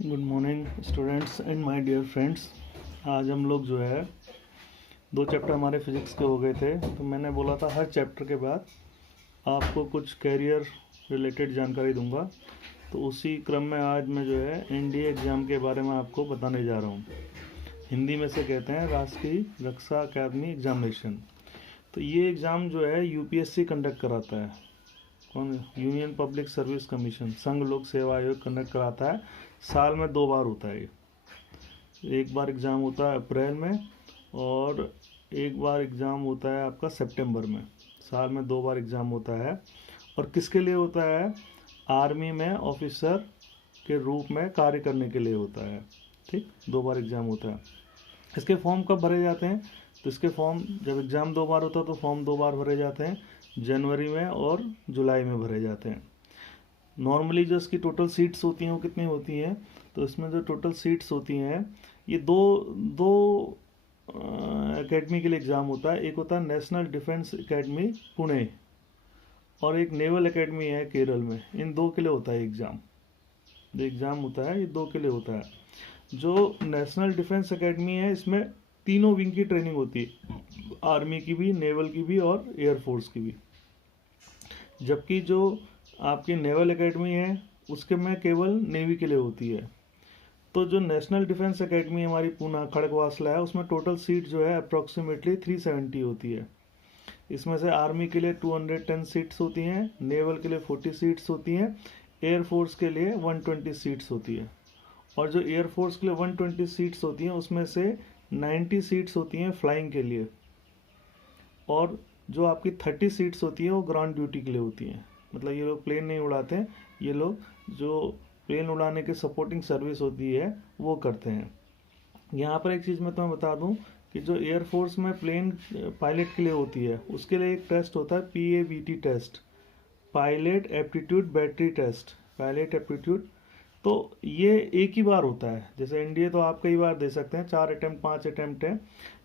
Good morning students and my dear friends. आज हम लोग जो है 2 चैप्टर हमारे फिजिक्स के हो गए थे, तो मैंने बोला था हर चैप्टर के बाद आपको कुछ कैरियर रिलेटेड जानकारी दूंगा। तो उसी क्रम में आज मैं जो है एनडीए एग्ज़ाम के बारे में आपको बताने जा रहा हूँ। हिंदी में से कहते हैं राष्ट्रीय रक्षा अकादमी एग्जामिनेशन। तो ये एग्ज़ाम जो है यूपीएससी कंडक्ट कराता है। कौन? यूनियन पब्लिक सर्विस कमीशन, संघ लोक सेवा आयोग कंडक्ट कराता है। साल में 2 बार होता है ये। एक बार एग्ज़ाम होता है अप्रैल में और एक बार एग्ज़ाम होता है आपका सितंबर में। साल में 2 बार एग्ज़ाम होता है। और किसके लिए होता है? आर्मी में ऑफिसर के रूप में कार्य करने के लिए होता है। ठीक, 2 बार एग्ज़ाम होता है। इसके फॉर्म कब भरे जाते हैं? तो इसके फॉर्म, जब एग्ज़ाम 2 बार होता है तो फॉर्म 2 बार भरे जाते हैं, जनवरी में और जुलाई में भरे जाते हैं। नॉर्मली जो इसकी टोटल सीट्स होती हैं वो कितनी होती हैं? तो इसमें जो टोटल सीट्स होती हैं, ये दो दो एकेडमी के लिए एग्ज़ाम होता है। एक होता है नेशनल डिफेंस एकेडमी पुणे और एक नेवल एकेडमी है केरल में। इन 2 के लिए होता है एग्ज़ाम। जो एग्ज़ाम होता है ये 2 के लिए होता है। जो नेशनल डिफेंस एकेडमी है इसमें तीनों विंग की ट्रेनिंग होती है, आर्मी की भी, नेवल की भी और एयरफोर्स की भी। जबकि जो आपकी नेवल एकेडमी है उसके में केवल नेवी के लिए होती है। तो जो नेशनल डिफेंस एकेडमी हमारी पूना खड़गवासला है उसमें टोटल सीट जो है अप्रॉक्सीमेटली 370 होती है। इसमें से आर्मी के लिए 210 सीट्स होती हैं, नेवल के लिए 40 सीट्स होती हैं, एयरफोर्स के लिए 120 सीट्स होती है। और जो एयरफोर्स के लिए 120 सीट्स होती हैं उसमें से 90 सीट्स होती हैं फ्लाइंग के लिए, और जो आपकी 30 सीट्स होती हैं वो ग्राउंड ड्यूटी के लिए होती हैं। मतलब ये लोग प्लेन नहीं उड़ाते हैं, ये लोग जो प्लेन उड़ाने की सपोर्टिंग सर्विस होती है वो करते हैं। यहाँ पर एक चीज़ मैं तुम्हें बता दूं कि जो एयरफोर्स में प्लेन पायलट के लिए होती है उसके लिए एक टेस्ट होता है PABT test, pilot aptitude battery test, pilot aptitude. तो ये एक ही बार होता है। जैसे एनडीए तो आप कई बार दे सकते हैं, 4 अटैम्प्ट 5 अटैम्प्ट है।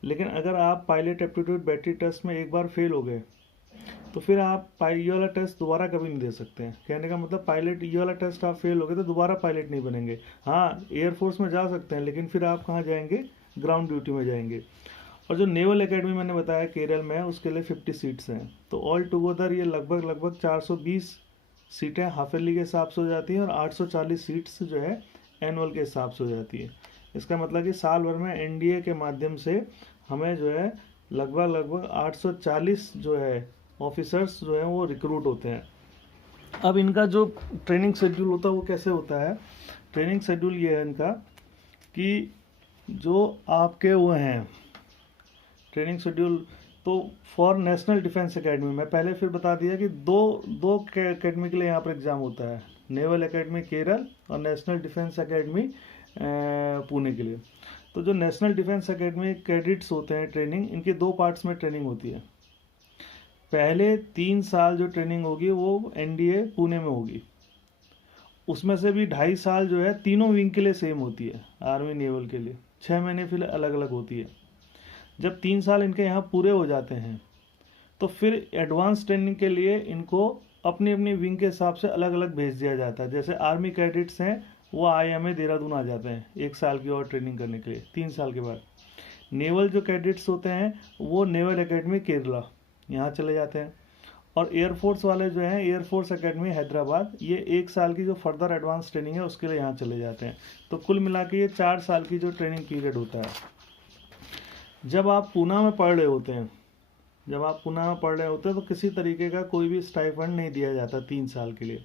लेकिन अगर आप पायलट एप्टीट्यूड बैटरी टेस्ट में एक बार फेल हो गए तो फिर आप ये वाला टेस्ट दोबारा कभी नहीं दे सकते हैं। कहने का मतलब पायलट ये वाला टेस्ट आप फेल हो गए तो दोबारा पायलट नहीं बनेंगे। हाँ, एयरफोर्स में जा सकते हैं लेकिन फिर आप कहाँ जाएंगे? ग्राउंड ड्यूटी में जाएंगे। और जो नेवल एकेडमी मैंने बताया केरल में है उसके लिए 50 सीट्स हैं। तो ऑल टुगेदर ये लगभग 420 सीटें हाफ ईयरली के हिसाब से हो जाती हैं और 840 सीट्स जो है एनुअल के हिसाब से हो जाती है। इसका मतलब कि साल भर में एनडीए के माध्यम से हमें जो है लगभग 840 जो है ऑफिसर्स जो हैं वो रिक्रूट होते हैं। अब इनका जो ट्रेनिंग शेड्यूल होता है वो कैसे होता है? ट्रेनिंग शेड्यूल ये है इनका कि जो आपके वो हैं ट्रेनिंग शेड्यूल, तो फॉर नेशनल डिफेंस एकेडमी में पहले फिर बता दिया कि दो एकेडमी के लिए यहाँ पर एग्ज़ाम होता है, नेवल एकेडमी केरल और नेशनल डिफेंस एकेडमी पुणे के लिए। तो जो नेशनल डिफेंस एकेडमी कैडेट्स होते हैं, ट्रेनिंग इनके 2 पार्ट्स में ट्रेनिंग होती है। पहले 3 साल जो ट्रेनिंग होगी वो एनडीए पुणे में होगी, उसमें से भी 2.5 साल जो है तीनों विंग के लिए सेम होती है, आर्मी नेवल के लिए 6 महीने फिर अलग अलग होती है। जब 3 साल इनके यहाँ पूरे हो जाते हैं तो फिर एडवांस ट्रेनिंग के लिए इनको अपनी अपनी विंग के हिसाब से अलग अलग भेज दिया जाता है। जैसे आर्मी कैडेट्स हैं वो IMA देहरादून आ जाते हैं 1 साल की और ट्रेनिंग करने के लिए 3 साल के बाद। नेवल जो कैडेट्स होते हैं वो नेवल एकेडमी केरला यहाँ चले जाते हैं। और एयरफोर्स वाले जो हैं एयरफोर्स एकेडमी हैदराबाद, ये 1 साल की जो फर्दर एडवांस ट्रेनिंग है उसके लिए यहाँ चले जाते हैं। तो कुल मिला के ये 4 साल की जो ट्रेनिंग पीरियड होता है। जब आप पूना में पढ़ रहे होते हैं तो किसी तरीके का कोई भी स्टाइपेंड नहीं दिया जाता 3 साल के लिए।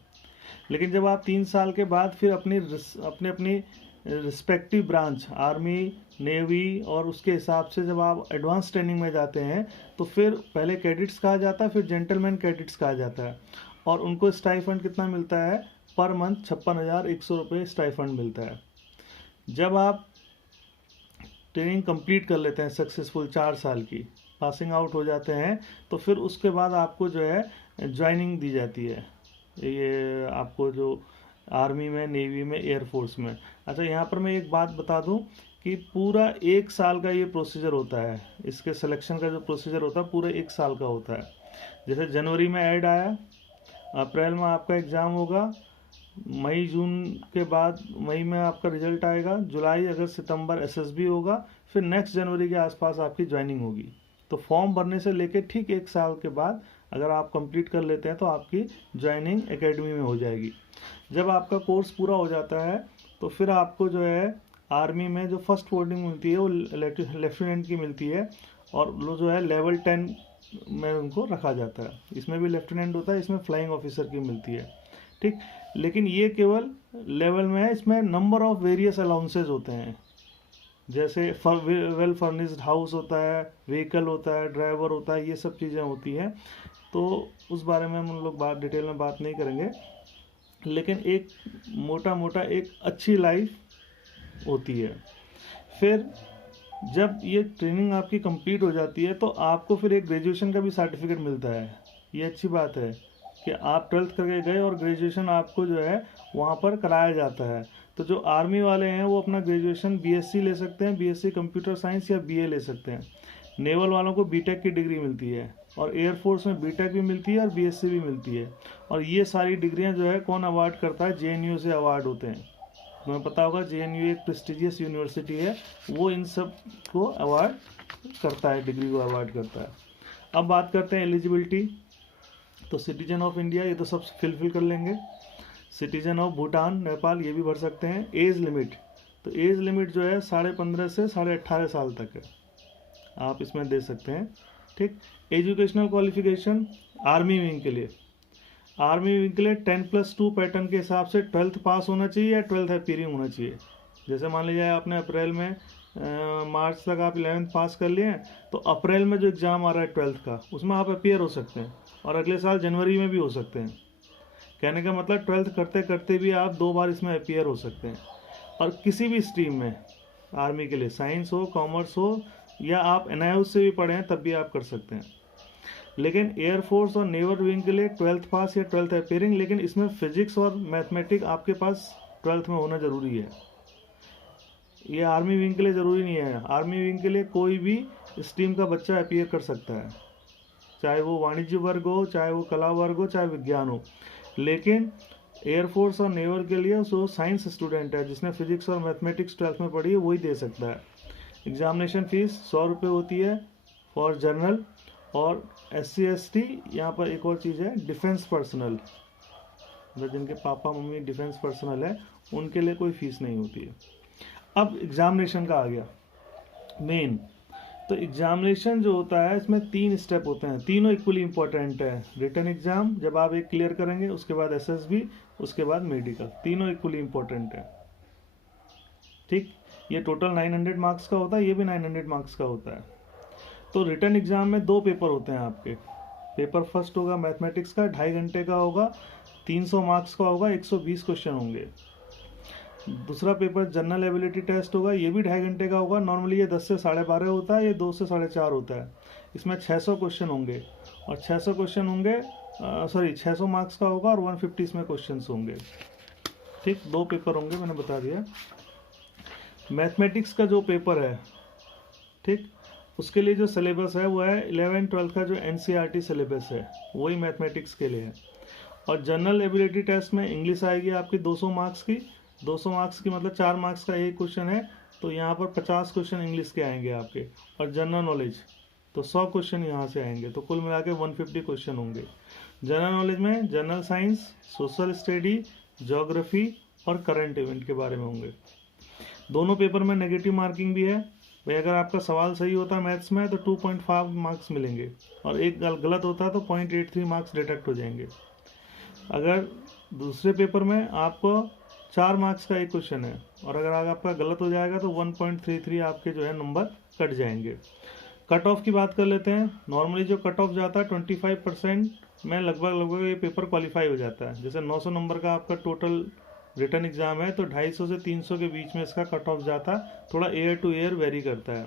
लेकिन जब आप 3 साल के बाद फिर अपनी रिस्पेक्टिव ब्रांच, आर्मी, नेवी और उसके हिसाब से जब आप एडवांस ट्रेनिंग में जाते हैं तो फिर पहले कैडेट्स कहा जाता है, फिर जेंटलमैन कैडेट्स कहा जाता है। और उनको स्टाइफंड कितना मिलता है? पर मंथ 56,100 रुपये स्टाइफंड मिलता है। जब आप ट्रेनिंग कंप्लीट कर लेते हैं सक्सेसफुल 4 साल की, पासिंग आउट हो जाते हैं, तो फिर उसके बाद आपको जो है ज्वाइनिंग दी जाती है, ये आपको जो आर्मी में, नेवी में, एयरफोर्स में। अच्छा, यहाँ पर मैं एक बात बता दूं कि पूरा 1 साल का ये प्रोसीजर होता है। इसके सिलेक्शन का जो प्रोसीजर होता है पूरा 1 साल का होता है। जैसे जनवरी में ऐड आया, अप्रैल में आपका एग्ज़ाम होगा, मई जून के बाद, मई में आपका रिजल्ट आएगा, जुलाई अगस्त सितंबर एसएसबी होगा, फिर नेक्स्ट जनवरी के आसपास आपकी ज्वाइनिंग होगी। तो फॉर्म भरने से लेकर ठीक 1 साल के बाद अगर आप कंप्लीट कर लेते हैं तो आपकी ज्वाइनिंग एकेडमी में हो जाएगी। जब आपका कोर्स पूरा हो जाता है तो फिर आपको जो है आर्मी में जो फर्स्ट पोस्टिंग मिलती है वो लेफ्टिनेंट की मिलती है, और वो जो है लेवल 10 में उनको रखा जाता है। इसमें भी लेफ्टिनेंट होता है, इसमें फ्लाइंग ऑफिसर की मिलती है, ठीक। लेकिन ये केवल लेवल में है, इसमें नंबर ऑफ वेरियस अलाउंसेज होते हैं, जैसे वेल फर्निश्ड हाउस होता है, व्हीकल होता है, ड्राइवर होता है, ये सब चीज़ें होती हैं। तो उस बारे में हम लोग डिटेल में बात नहीं करेंगे, लेकिन एक मोटा मोटा एक अच्छी लाइफ होती है। फिर जब ये ट्रेनिंग आपकी कंप्लीट हो जाती है तो आपको फिर एक ग्रेजुएशन का भी सर्टिफिकेट मिलता है। ये अच्छी बात है कि आप 12th करके गए और ग्रेजुएशन आपको जो है वहाँ पर कराया जाता है। तो जो आर्मी वाले हैं वो अपना ग्रेजुएशन बीएससी ले सकते हैं, बीएससी कंप्यूटर साइंस या बीए ले सकते हैं। नेवल वालों को बीटेक की डिग्री मिलती है, और एयरफोर्स में बीटेक भी मिलती है और बीएससी भी मिलती है। और ये सारी डिग्रियाँ जो है कौन अवार्ड करता है? जेएनयू से अवार्ड होते हैं। तुम्हें पता होगा जेएनयू एक प्रेस्टिजियस यूनिवर्सिटी है, वो इन सब को अवार्ड करता है, डिग्री को अवार्ड करता है। अब बात करते हैं एलिजिबिलिटी। तो सिटीजन ऑफ इंडिया ये तो सब फिल कर लेंगे। सिटीजन ऑफ भूटान, नेपाल ये भी भर सकते हैं। एज लिमिट, तो एज लिमिट जो है 15.5 से 18.5 साल तक है, आप इसमें दे सकते हैं, ठीक। एजुकेशनल क्वालिफिकेशन आर्मी विंग के लिए, आर्मी विंग के लिए 10+2 पैटर्न के हिसाब से 12th पास होना चाहिए या 12th अपीयरिंग होना चाहिए। जैसे मान लीजिए आपने अप्रैल में मार्च तक आप 11th पास कर लिए हैं, तो अप्रैल में जो एग्ज़ाम आ रहा है 12th का, उसमें आप अपीयर हो सकते हैं, और अगले साल जनवरी में भी हो सकते हैं। कहने का मतलब 12th करते करते भी आप 2 बार इसमें अपीयर हो सकते हैं। और किसी भी स्ट्रीम में आर्मी के लिए, साइंस हो, कॉमर्स हो, या आप एनआईओ से भी पढ़े हैं तब भी आप कर सकते हैं। लेकिन एयरफोर्स और नेवल विंग के लिए 12th पास या 12th अपीयरिंग, लेकिन इसमें फिजिक्स और मैथमेटिक्स आपके पास 12th में होना ज़रूरी है। ये आर्मी विंग के लिए ज़रूरी नहीं है। आर्मी विंग के लिए कोई भी स्ट्रीम का बच्चा अपीयर कर सकता है, चाहे वो वाणिज्य वर्ग हो, चाहे वो कला वर्ग हो, चाहे विज्ञान हो। लेकिन एयरफोर्स और नेवल के लिए जो साइंस स्टूडेंट है, जिसने फिजिक्स और मैथमेटिक्स 12th में पढ़ी है, वही दे सकता है। एग्जामिनेशन फ़ीस 100 रुपये होती है फॉर जनरल, और SC ST, यहाँ पर एक और चीज़ है, डिफेंस पर्सनल, मतलब जिनके पापा मम्मी डिफेंस पर्सनल है, उनके लिए कोई फ़ीस नहीं होती है। अब एग्जामिनेशन का आ गया मेन। तो एग्जामिनेशन जो होता है इसमें 3 स्टेप होते हैं, तीनों इक्वली इंपॉर्टेंट है। रिटन एग्जाम जब आप एक क्लियर करेंगे, उसके बाद SSB, उसके बाद मेडिकल, तीनों इक्वली इंपॉर्टेंट है, ठीक। ये टोटल 900 मार्क्स का होता है, ये भी 900 मार्क्स का होता है। तो रिटन एग्जाम में 2 पेपर होते हैं आपके। पेपर फर्स्ट होगा मैथमेटिक्स का, 2.5 घंटे का होगा, 300 मार्क्स का होगा, 120 क्वेश्चन होंगे। दूसरा पेपर जनरल एबिलिटी टेस्ट होगा, ये भी 2.5 घंटे का होगा। नॉर्मली ये 10 से 12:30 होता है, ये 2 से 4:30 होता है। इसमें 600 क्वेश्चन होंगे, और 600 क्वेश्चन होंगे, 600 मार्क्स का होगा, और 150 इसमें क्वेश्चन होंगे, ठीक। 2 पेपर होंगे, मैंने बता दिया। मैथमेटिक्स का जो पेपर है, ठीक, उसके लिए जो सिलेबस है वो है 11th-12th का जो NCERT सिलेबस है, वही मैथमेटिक्स के लिए है। और जनरल एबिलिटी टेस्ट में इंग्लिश आएगी आपकी 200 मार्क्स की। 200 मार्क्स की मतलब 4 मार्क्स का एक क्वेश्चन है, तो यहाँ पर 50 क्वेश्चन इंग्लिश के आएंगे आपके। और जनरल नॉलेज तो 100 क्वेश्चन यहाँ से आएंगे, तो कुल मिला के 150 क्वेश्चन होंगे। जनरल नॉलेज में general science, social study, geography और करंट इवेंट के बारे में होंगे। दोनों पेपर में नेगेटिव मार्किंग भी है भाई। अगर आपका सवाल सही होता है मैथ्स में तो 2.5 मार्क्स मिलेंगे, और एक गलत होता है तो 0.83 मार्क्स डिडक्ट हो जाएंगे। अगर दूसरे पेपर में आपको 4 मार्क्स का एक क्वेश्चन है, और अगर आपका गलत हो जाएगा तो 1.33 आपके जो है नंबर कट जाएंगे। कट ऑफ की बात कर लेते हैं। नॉर्मली जो कट ऑफ जाता है 25% में लगभग ये पेपर क्वालिफाई हो जाता है। जैसे 900 नंबर का आपका टोटल रिटर्न एग्जाम है, तो 250 से 300 के बीच में इसका कट ऑफ जाता है, थोड़ा एयर टू एयर वेरी करता है।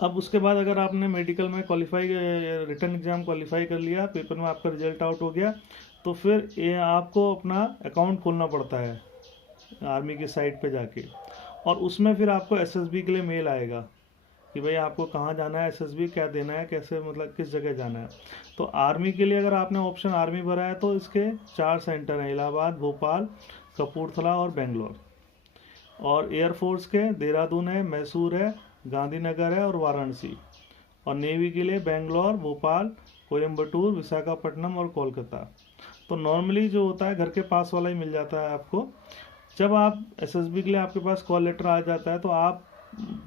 अब उसके बाद अगर आपने मेडिकल में रिटर्न एग्जाम क्वालिफाई कर लिया, पेपर में आपका रिजल्ट आउट हो गया, तो फिर ये आपको अपना अकाउंट खोलना पड़ता है आर्मी की साइट पे जाके, और उसमें फिर आपको SSB के लिए मेल आएगा कि भाई आपको कहाँ जाना है, एसएसबी क्या देना है, कैसे मतलब किस जगह जाना है। तो आर्मी के लिए अगर आपने ऑप्शन आर्मी भरा है तो इसके 4 सेंटर हैं, इलाहाबाद, भोपाल, कपूरथला और बेंगलोर। और एयरफोर्स के देहरादून है, मैसूर है, गांधीनगर है और वाराणसी। और नेवी के लिए बेंगलोर, भोपाल, कोयम्बटूर, विशाखापट्टनम और कोलकाता। तो नॉर्मली जो होता है घर के पास वाला ही मिल जाता है आपको। जब आप एसएसबी के लिए आपके पास कॉल लेटर आ जाता है तो आप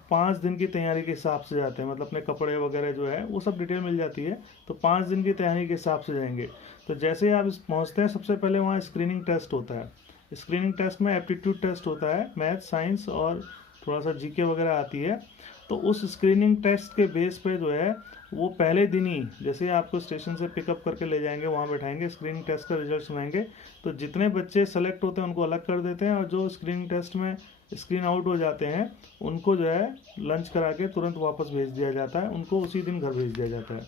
5 दिन की तैयारी के हिसाब से जाते हैं, मतलब अपने कपड़े वगैरह जो है वो सब डिटेल मिल जाती है। तो 5 दिन की तैयारी के हिसाब से जाएंगे। तो जैसे ही आप पहुँचते हैं सबसे पहले वहाँ स्क्रीनिंग टेस्ट होता है। स्क्रीनिंग टेस्ट में एप्टीट्यूड टेस्ट होता है, मैथ, साइंस और थोड़ा सा जीके वगैरह आती है। तो उस स्क्रीनिंग टेस्ट के बेस पे जो है वो पहले दिन ही, जैसे आपको स्टेशन से पिकअप करके ले जाएंगे, वहाँ बैठाएंगे, स्क्रीनिंग टेस्ट का रिजल्ट सुनाएंगे। तो जितने बच्चे सेलेक्ट होते हैं उनको अलग कर देते हैं, और जो स्क्रीनिंग टेस्ट में स्क्रीन आउट हो जाते हैं उनको जो है लंच करा के तुरंत वापस भेज दिया जाता है, उनको उसी दिन घर भेज दिया जाता है।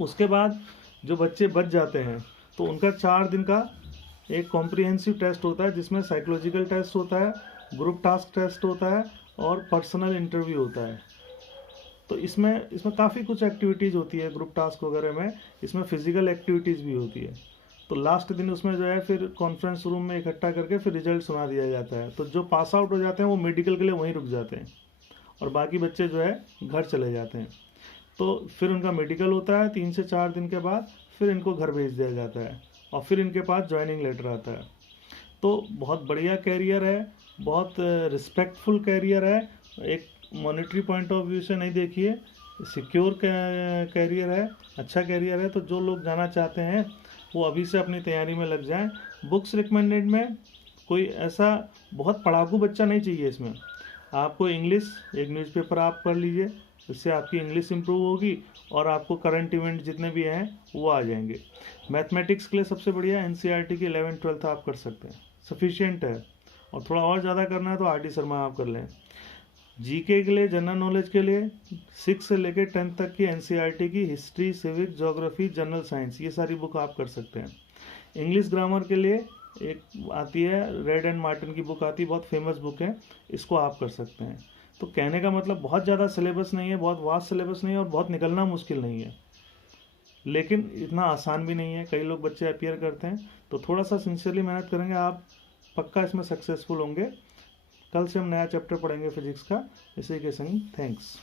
उसके बाद जो बच्चे बच जाते हैं तो उनका 4 दिन का एक कॉम्प्रिहेंसिव टेस्ट होता है, जिसमें साइकोलॉजिकल टेस्ट होता है, ग्रुप टास्क टेस्ट होता है और पर्सनल इंटरव्यू होता है। तो इसमें काफ़ी कुछ एक्टिविटीज़ होती है ग्रुप टास्क वगैरह में, इसमें फिजिकल एक्टिविटीज़ भी होती है। तो लास्ट दिन उसमें जो है फिर कॉन्फ्रेंस रूम में इकट्ठा करके फिर रिजल्ट सुना दिया जाता है। तो जो पास आउट हो जाते हैं वो मेडिकल के लिए वहीं रुक जाते हैं और बाकी बच्चे जो है घर चले जाते हैं। तो फिर उनका मेडिकल होता है, 3 से 4 दिन के बाद फिर इनको घर भेज दिया जाता है और फिर इनके पास ज्वाइनिंग लेटर आता है। तो बहुत बढ़िया कैरियर है, बहुत रिस्पेक्टफुल कैरियर है। एक मॉनेटरी पॉइंट ऑफ व्यू से नहीं देखिए, सिक्योर कैरियर है, अच्छा कैरियर है। तो जो लोग जाना चाहते हैं वो अभी से अपनी तैयारी में लग जाएं। बुक्स रिकमेंडेड में कोई ऐसा बहुत पढ़ाकू बच्चा नहीं चाहिए इसमें। आपको इंग्लिश, एक न्यूज़पेपर आप पढ़ लीजिए, इससे आपकी इंग्लिश इंप्रूव होगी और आपको करंट इवेंट जितने भी हैं वो आ जाएंगे। मैथमेटिक्स के लिए सबसे बढ़िया एनसीईआरटी की 11th-12th आप कर सकते हैं, सफिशिएंट है। और थोड़ा और ज़्यादा करना है तो आरडी शर्मा आप कर लें। जीके के लिए, जनरल नॉलेज के लिए 6 से लेकर 10th तक की एनसीईआरटी की history, civic, geography, general science, ये सारी बुक आप कर सकते हैं। इंग्लिश ग्रामर के लिए एक आती है, रेड एंड मार्टिन की बुक आती है, बहुत फेमस बुक है, इसको आप कर सकते हैं। तो कहने का मतलब बहुत ज़्यादा सिलेबस नहीं है, बहुत वास्ट सिलेबस नहीं है और बहुत निकलना मुश्किल नहीं है, लेकिन इतना आसान भी नहीं है। कई लोग बच्चे अपियर करते हैं, तो थोड़ा सा सिंसियरली मेहनत करेंगे आप पक्का इसमें सक्सेसफुल होंगे। कल से हम नया चैप्टर पढ़ेंगे फिजिक्स का, इसी के संग। थैंक्स।